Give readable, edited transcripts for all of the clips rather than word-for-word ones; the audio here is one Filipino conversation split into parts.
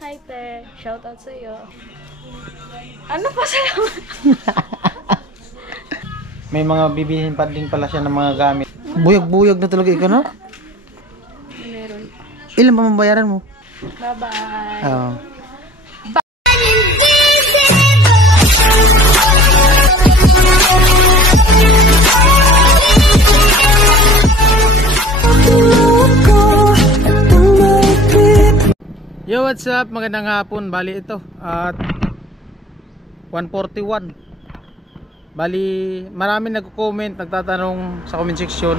Hi, te. Shoutout sa iyo. Ano pa salamat? May mga bibilhin pa din pala siya ng mga gamit. Buyag-buyag na talaga ikaw, no? Meron. Ilan pa mabayaran mo? Bye-bye. Oo. Yo, what's up? Magandang hapon. Bali ito at 1:41. Bali maraming nagko-comment, nagtatanong sa comment section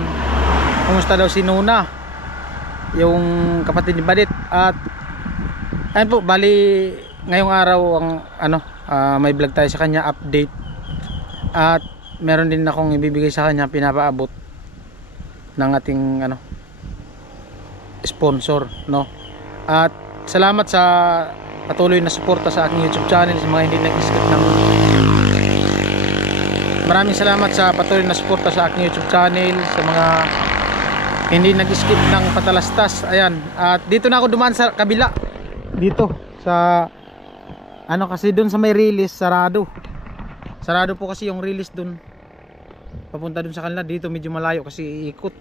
kumusta daw si Nuna, yung kapatid ni Badit. At ayun po, bali ngayong araw ang may vlog tayo sa kanya, update. At meron din akong ibibigay sa kanya, pinapaabot ng ating sponsor, no? At salamat sa patuloy na suporta sa aking YouTube channel, sa mga hindi nag-skip ng maraming salamat sa patuloy na suporta sa aking YouTube channel, sa mga hindi nag-skip ng patalastas. Ayan, at dito na ako dumaan sa kabila, dito sa kasi dun sa may release sarado po kasi yung release dun papunta dun sa kanila. Dito medyo malayo kasi iikot.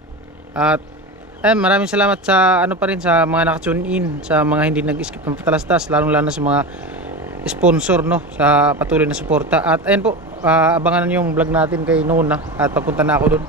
At maraming salamat sa pa rin sa mga naka-tune in, sa mga hindi nag-skip ng patalastas, lalong lalo sa mga sponsor, no, sa patuloy na suporta. At ayun po, abangan yung vlog natin kay Nuna at papunta na ako dun.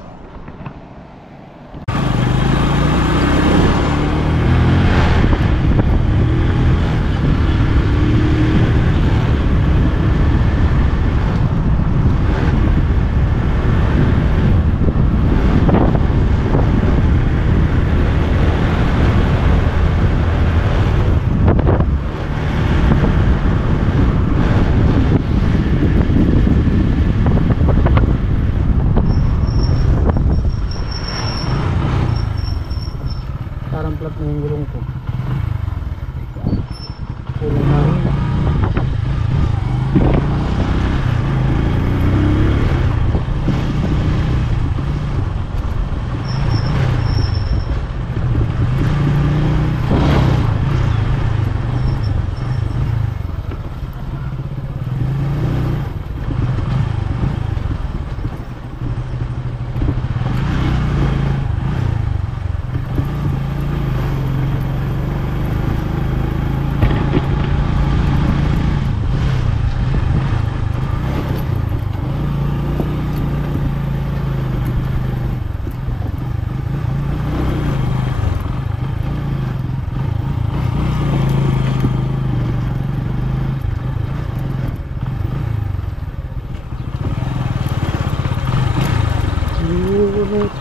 Parang plat na yung gulong ko. Pulang hangin.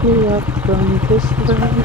Kuya from this land.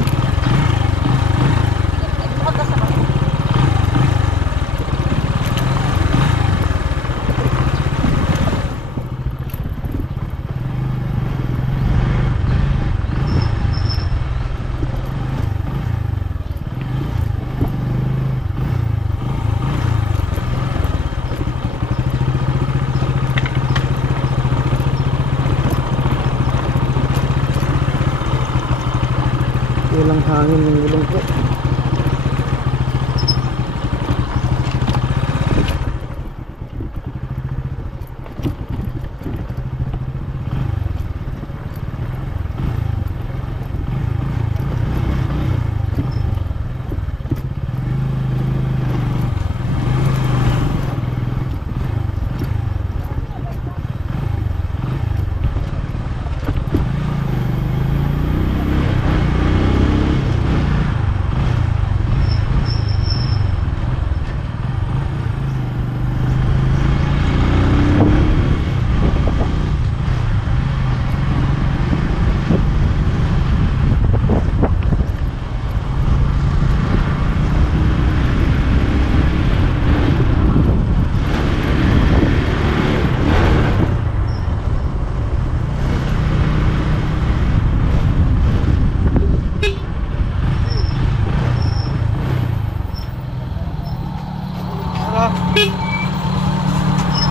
Walang hangin yung gulong ko.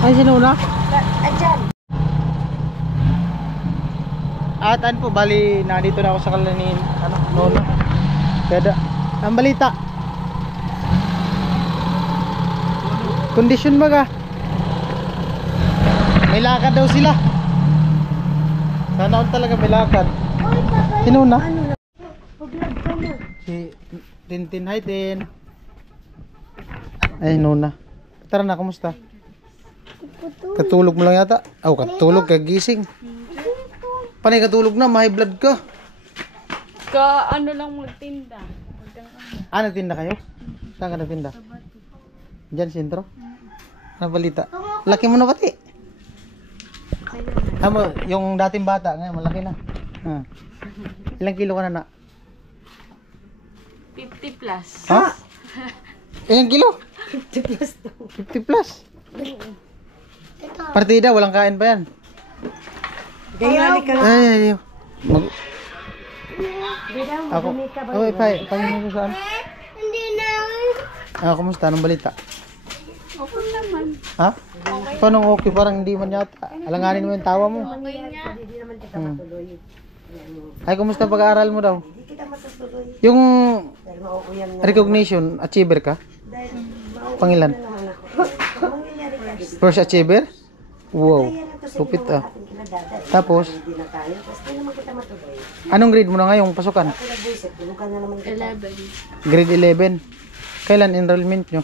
Ay, sino na? Adyan. At po, bali, nandito na ako sa kalanin, Nona. Kada, ang balita. Kondisyon baga. May lakad daw sila. Sana all talaga may lakad. Sino na? Si Tintin. Hi Tin. Ay Nuna. Tara na, kumusta? Katulog mo lang yata. Oh, katulog, kagising. Panay katulog na, may blood ka. Ano lang magtinda. Ah, nagtinda kayo? Saan ka nagtinda? Diyan, sentro? Ano balita? Laki mo na pati. Yung dating bata, ngayon malaki na. Ilang kilo ka na? 50 plus. Ha? Ilang kilo? 50 plus daw. 50 plus? Partida, walang kain pa yan. Ay. Ako. Oh, pahingin ko saan? Hindi na. Kumusta? Anong balita? Okay naman. Ha? Paano okay? Parang hindi man yata. Alanganin mo yung tawa mo. Okay nga. Ay, kumusta pag-aaral mo daw? Yung recognition, achiever ka? Pangilan? First achiever? Wow, lupit ah. Tapos, anong grade mo na ngayong pasukan? 11. Grade 11. Kailan enrollment nyo?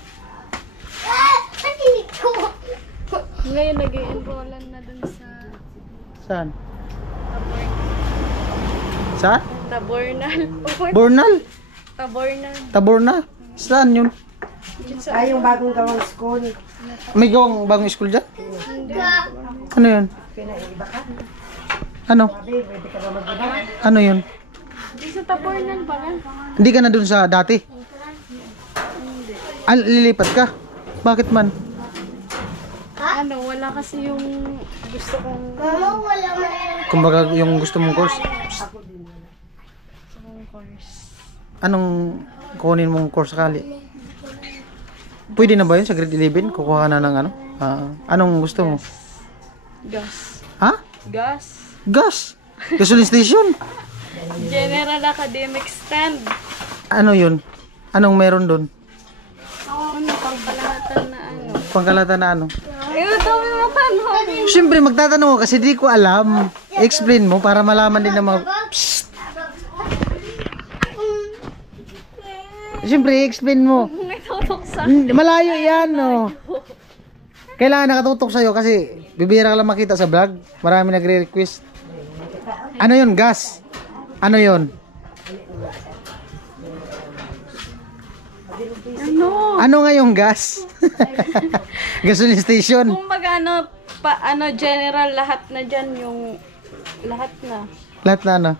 Ngayon nag-i-enrollan na dun sa Saan? Saan? Tabornal. Bornal? Tabornal. Taborna? Saan yun? Ay, yung bagong gawang school. May gawang bagong school dyan? Ano yun? Pinaiba ka? Ano? Sabi, pwede ka na mag-iba. Ano yun? Di sa Tabornal pa lang. Hindi ka na dun sa dati? Lilipat ka? Bakit man? Wala kasi yung gusto kong Kumbaga yung gusto mong course? course. Anong kunin mong course sakali? Pwede na ba yun sa grade 11? Kukuha ka na ng ano? Anong gusto mo? Gas. Ha? Gas. Gas! Gasoline station! General Academic Stand. Ano yun? Anong meron dun? Pangkalahatan na ano. Pangkalata na ano? Dami mo tanong. Siyempre magtatanong ko kasi di ko alam. Explain mo para malaman din ng mga... Psst! Siyempre explain mo. May tutok sa... Malayo yan, no. Kailangan nakatutok sa'yo kasi bibihira ka lang makita sa vlog. Marami nagre-request. Ano yun, gas? Ano yun? Ano nga yung gas? Gasoline station. Kumbaga general lahat na dyan yung lahat na. Lahat na ano?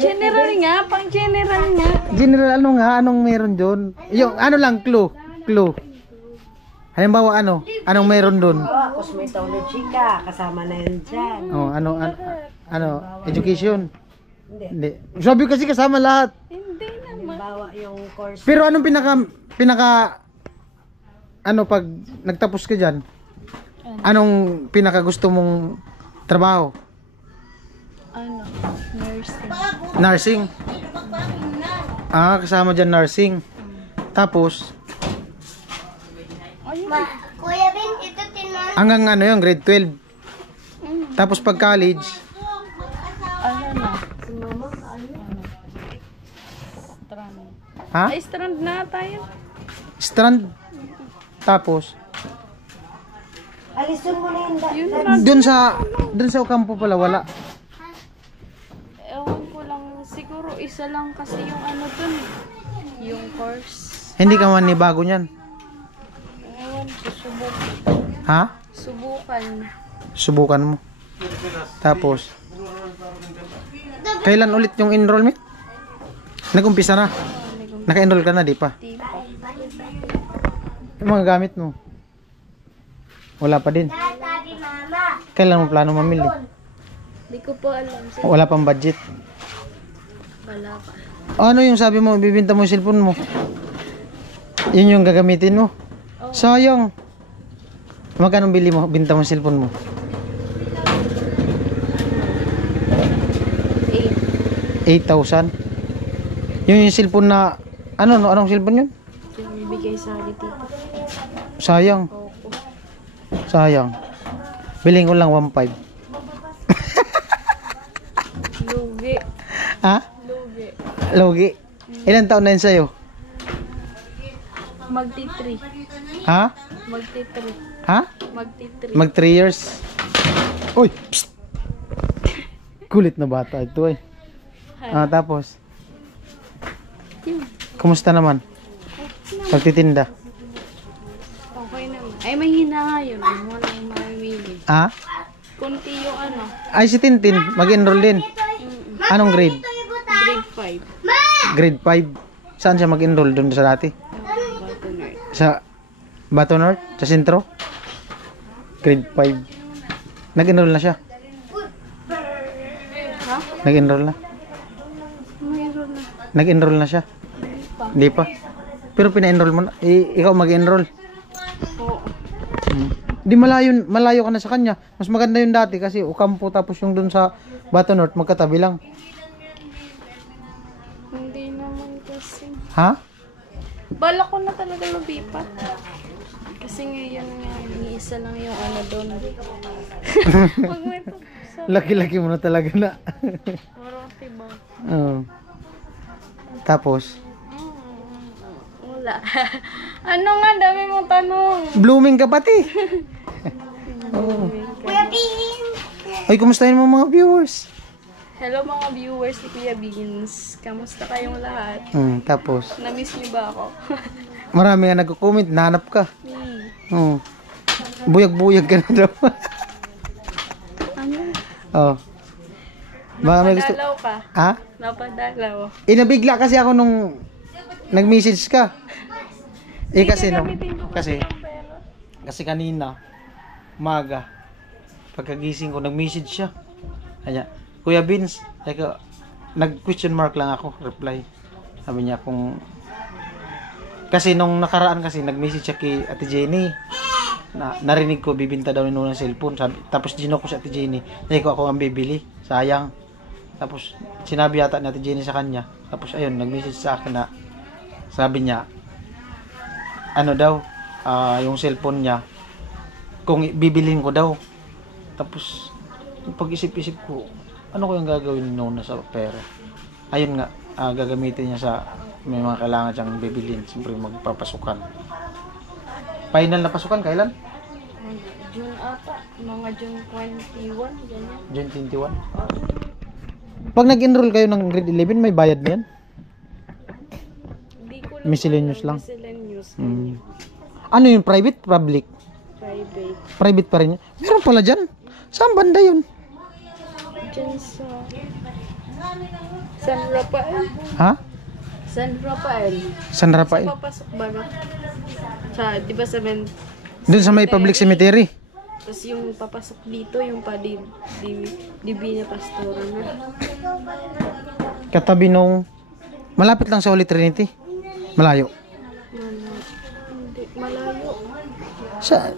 General nga, pang general nga. General ano nga? Anong meron doon? Yung ano lang, clue. Clue. Halimbawa ano? Anong meron doon? Cosmetology ka, kasama na yun dyan. Oh, ano? Education? Hindi. Sabi kasi kasama lahat. Hindi naman. Bawa yung course. Pero anong pinaka ano pag nagtapos ka diyan? Anong pinaka gusto mong trabaho? Nursing. Nursing. Kasama diyan nursing. Tapos Kuya Ben, ito tinan. hanggang ano yung grade 12. Tapos pag college, Na? Strand. ha? Ay, strand na tayo. Strand. Tapos Alisun mo na yun. Yun doon sa Ocampo pala wala. Ewan ko lang, siguro isa lang kasi yung ano dun. Yung course. Hindi ka man ni bago niyan. Ewan ko, subukan. Ha? Subukan. Subukan mo. Tapos kailan ulit yung enrollment? Nag-umpisa na. Naka-enroll ka na, di pa? Di pa. Yung mga gamit mo? Wala pa din. Sabi mama. Kailan mo plano mamili? Di ko po alam. Wala pang budget. Wala pa. Ano yung sabi mo, bibenta mo yung cellphone mo? Yun yung gagamitin mo? Sayang. Magkano bili mo, binta mo yung cellphone mo? 8,000. Yun yung cellphone na, anong cellphone yun? Yung bibigay sa akin dito. Sayang. Opo. Sayang. Biling ko lang 1.5. Lugi. Ha? Lugi. Logi. Ilan taon na yun sa'yo? Magti-3. Ha? Magti-3. Ha? Magti-3. Mag 3 years. Uy! Psst! Kulit na bata ito eh. Tapos? Kumusta naman? Pagtitinda? Okay naman. Ay, may hina nga yun. Walang mamimili. Ha? Kunti yung ano. Ay, si Tintin. Mag-enroll din. Anong grade? Grade 5. Grade 5. Saan siya mag-enroll? Doon sa dati? Bato North. Sa Bato North? Sa sentro? Grade 5. Nag-enroll na siya? Ha? Nag-enroll na? Mayroon na. Nag-enroll na siya? Hindi pa. Pero pina-enroll mo na. Ikaw mag-enroll. Oo. Di malayo ka na sa kanya. Mas maganda yung dati kasi Ocampo tapos yung dun sa Bato North magkatabi lang. Hindi naman kasi. Ha? Bala ko na talaga lumipat. Kasi ngayon nga, isa lang yung ano doon. Pag may pagpasa. Laki-laki mo na talaga na. Parang tiba. Oo. Tapos? Wala. Ano nga, dami mong tanong. Blooming ka pati. Oo. Kuya Bin. Ay, kumustahin mo mga viewers? Hello mga viewers ni Kuya Beans. Kamusta kayong lahat? Tapos? Na-miss niyo ba ako? Marami nga nagko-comment, nahanap ka. Hmm. Oo. Buyag-buyag ka na daw. Ano? Oo. Baka may gusto. Napadalaw ka. Ha? Napadalaw. Nabigla kasi ako nung nag-message ka. Kasi no. Kasi kanina umaga pagkagising ko nag-message siya. Kaya, Kuya Vince, nag-question mark lang ako, reply. Sabi niya kung kasi nung nakaraan kasi nag-message siya kay Ate Jenny. Narinig ko bibinta daw ni Nuna ng cellphone. Tapos gino ko si Ate Jenny. Sabi ko ako ang bibili. Sayang. Tapos sinabi yata ni Ate Jenny sa kanya. Tapos ayun, nag-message sa akin na sabi niya ano daw, yung cellphone niya kung bibilhin ko daw. Tapos pag-isip-isip ko, ano ko yung gagawin ni Nona sa pera? Ayun nga, gagamitin niya sa may mga kailangan siyang bibilhin. Siyempre magpapasukan. Final na pasukan, kailan? June ata. Mga June 21. Ganyan. June 21. Pag nag-enroll kayo ng grade 11, may bayad na yan? Hindi ko lang Miscellaneous alam. lang? Miscellaneous. Ano yung private? Public? Private. Private pa rin yun? Meron pala dyan? Saan banda yun? Diyan sa San Rafael. Ha? San Rafael. San Rafael? Sa papasok ba na? Sa, di ba sabihin? Doon sa may public cemetery? Tapos yung papasok dito, yung pa Divina Pastora na. Katabi nung malapit lang sa Holy Trinity. Malayo. Hindi, malayo. Sa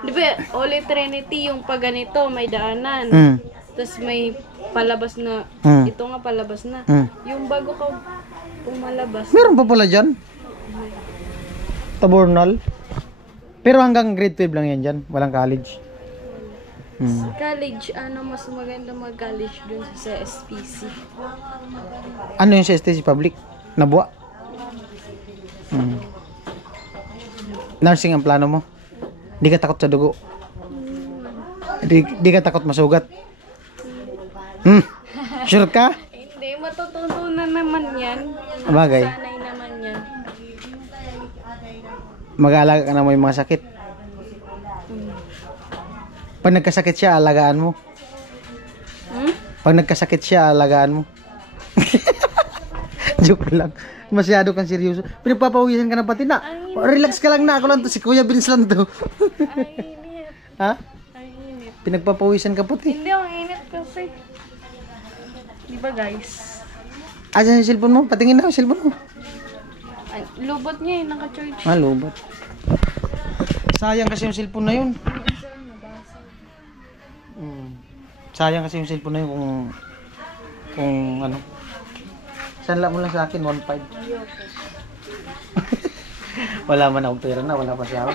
Di ba, Holy Trinity, yung pa ganito, may daanan. Tapos may palabas na, ito nga palabas na. Yung bago ka pumalabas. Meron pa pala dyan? Tabornal? Pero hanggang grade 12 lang yan dyan. Walang college. College, mas maganda mag-college dun sa SPC. Ano yung sa STC Public? Nabuwa? Nursing ang plano mo? Di ka takot sa dugo? Di ka takot masugat? Sure ka? Hindi, matututunan naman yan. Bagay. Sanay naman yan. Mag-aalaga ka na mo yung mga sakit. Pag nagkasakit siya, alagaan mo. Pag nagkasakit siya, alagaan mo. Joke lang. Masyado kang seryoso. Pinagpapawisan ka na pati na. Relax ka lang na. Ako lang to. Si Kuya Vince lang to. Ang init. Ha? Ang init. Pinagpapawisan ka pati. Hindi, ang init kasi. Di ba guys? Asan yung cellphone mo? Patingin na yung cellphone mo. Ay, lubot niya naka-charge. Lubot. Sayang kasi yung cellphone na yun. Sayang kasi yung cellphone na yun kung ano. Sanla mo lang sa akin 1.5. Wala man akong pera na, wala pa siya.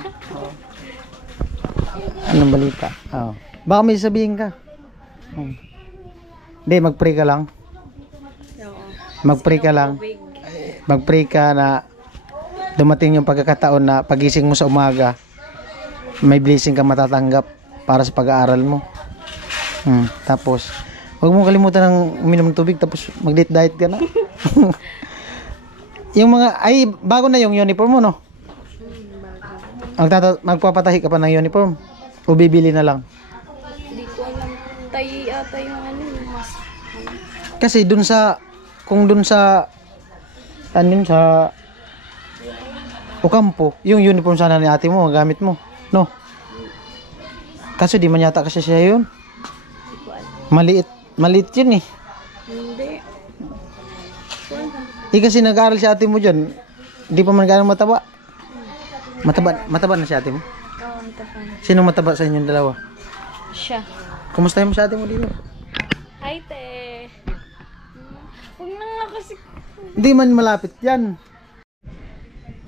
Anong balita? Oh. Baka may sabihin ka. Hindi, mag-pray ka lang. Oo. Mag-pray ka lang. Big. Mag-pray ka na dumating yung pagkakataon na pagising mo sa umaga, may blessing ka matatanggap para sa pag-aaral mo. Tapos, huwag mo kalimutan ng uminom ng tubig tapos mag-diet ka na. Yung mga, ay, bago na yung uniform mo, no? Magpapatahi ka pa ng uniform? O bibili na lang? Hindi ko alam. Tayo ata yung ano, yung mas... Kasi dun sa, kung dun sa, tanin sa Ocampo, yung uniform sana ni ate mo, gamit mo, no? Kaso di man yata kasi siya yun. Maliit yun eh. Hindi. Kasi nag-aaral si ate mo dyan, di pa man gano'ng mataba. Mataba na si ate mo? Oo, ang tapang. Sino mataba sa inyong dalawa? Siya. Kumustahin mo si ate mo dito? Hi, te. Huwag na nga kasi... Hindi man malapit yan.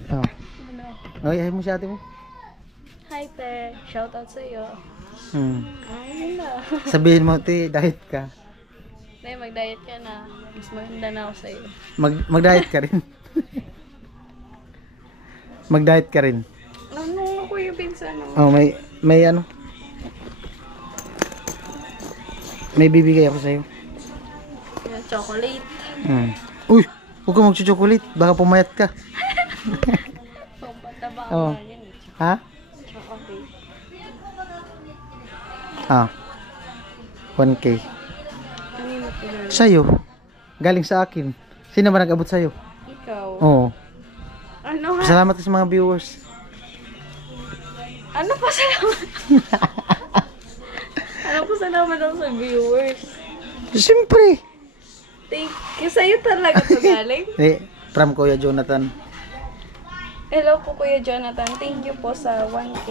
Oh. Okay, ayaw mo si ate mo. Hi, te. Shoutout sa'yo. Ay, na. Sabihin mo, te, diet ka. Te, mag-diet ka na. Mas maganda na ako sa'yo. Mag-diet ka rin. Mag-diet ka rin. Ano, Kuya Vince, ano? Oh, may ano? May bibigay ako sa'yo. Yung chocolate. Uy, huwag ka mag-chocolate. Baka pumayat ka. Pampataba Oo. na yan. Ha? Chocolate. 1K. Kanino po na? Sa'yo. Galing sa akin. Sino ba nag-abot sa'yo? Ikaw. Oo. Ano ha? Salamat sa mga viewers. Ano pa salamat? Ano pa salamat ako sa viewers? Siyempre. Thank you. Sa'yo talaga to galing. From Kuya Jonathan. Hello po Kuya Jonathan. Thank you po sa 1K.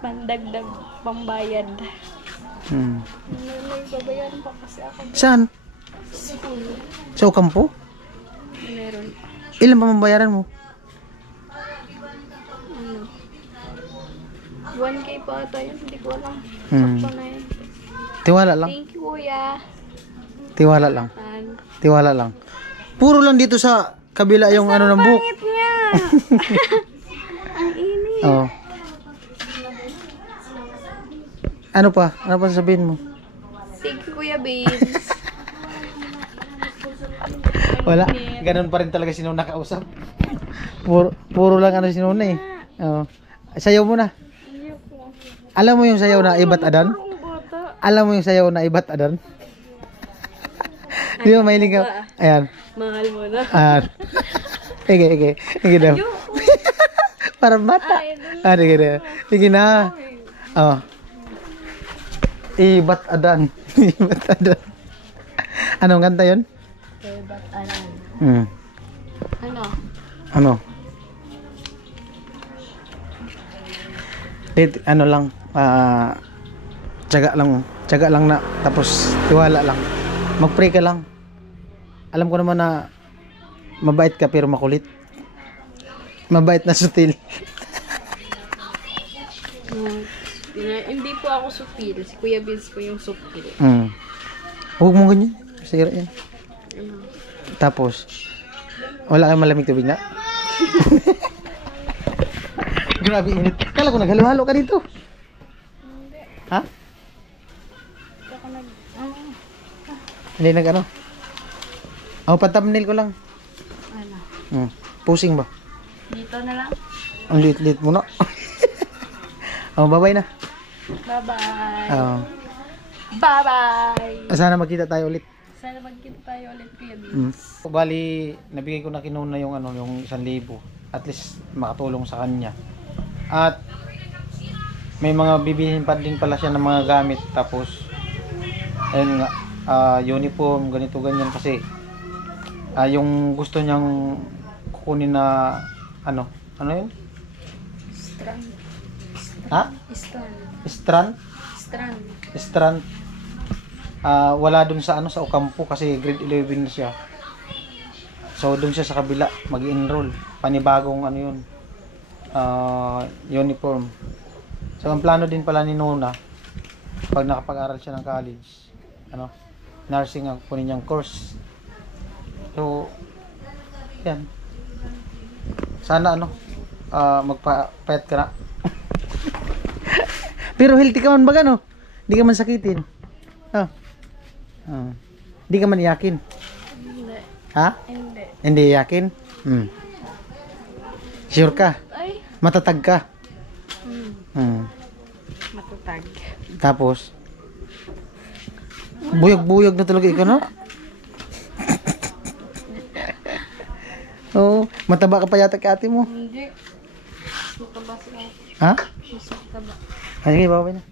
Pandagdag pambayad. May babayaran pa kasi ako. Saan? Sa Ocampo? Meron pa. Ilan pa mabayaran mo? 1K pa ata yun. Hindi ko alam. Hmm. Sakto na yun. Tiwala lang. Thank you Kuya. Tiwala lang. Tiwala lang. Puro lang dito sa kabila yung ano ng book. Pangit niya. Ang init. Oh. Ano pa? Ano pa sasabihin mo? Thank you Kuya Beans. Wala. Ganun pa rin talaga si Nuna kausap. Puro lang ano si Nuna eh. Oh. Sayaw mo na. Alam mo yung sayaw na ibat adan? Alam mo yung sayaw na ibat adan? Di ba mahilig ka? Ayan. Mahal mo na. Ige daw. Parang bata. Sige na. Oh. Ibat adan. Ibat adan. Anong kanta yun? Ibat adan. Ano? Ano lang, tiyaga lang na, tapos tiwala lang. Mag-pray ka lang. Alam ko naman na mabait ka pero makulit. Mabait na sutil. Hindi po ako supil. Si Kuya Vince po yung supil. Huwag mo ganyan. Sira yan. Tapos, wala kang malamig tubig na? Grabe init. Kala ko naghalo-halo ka dito. Ha? Hindi nag-ano? Pa-thumbnail ko lang. Ano? Pusing ba? Dito na lang. Ang liit-liit mo na. Bye-bye na. Bye-bye. Bye-bye. Sana magkita tayo ulit. Sana magkita tayo ulit Kuya Vince. Bali, nabigay ko na kinuna yung yung 1,000. At least makatulong sa kanya. At may mga bibilhin pa din pala siya ng mga gamit. Tapos ayun nga, uniform, ganito ganyan kasi yung gusto niyang kukunin na ano yun? Strand. Ha? Strand. Strand. Wala dun sa sa Ocampo kasi grade 11 na siya. So dun siya sa kabila mag-enroll. Panibagong yun. Uniform. So ang plano din pala ni Nona, pag nakapag-aral siya ng college, ano, nursing ang kunin niyang course. So, yan. Sana ano, magpa-pet ka na. Pero healthy ka man ba gano? Hindi ka man sakitin. Oh. Hindi ka man iyakin. Hindi. Ha? Hindi. Hindi iyakin? Sure ka? Ay. Matatag ka? Matatag. Tapos? Buyag-buyag na talaga ikaw, no? Oo. Mataba ka pa yata kay ate mo. Hindi. Mataba siya. Ha? Mas mataba. Sige, babay na.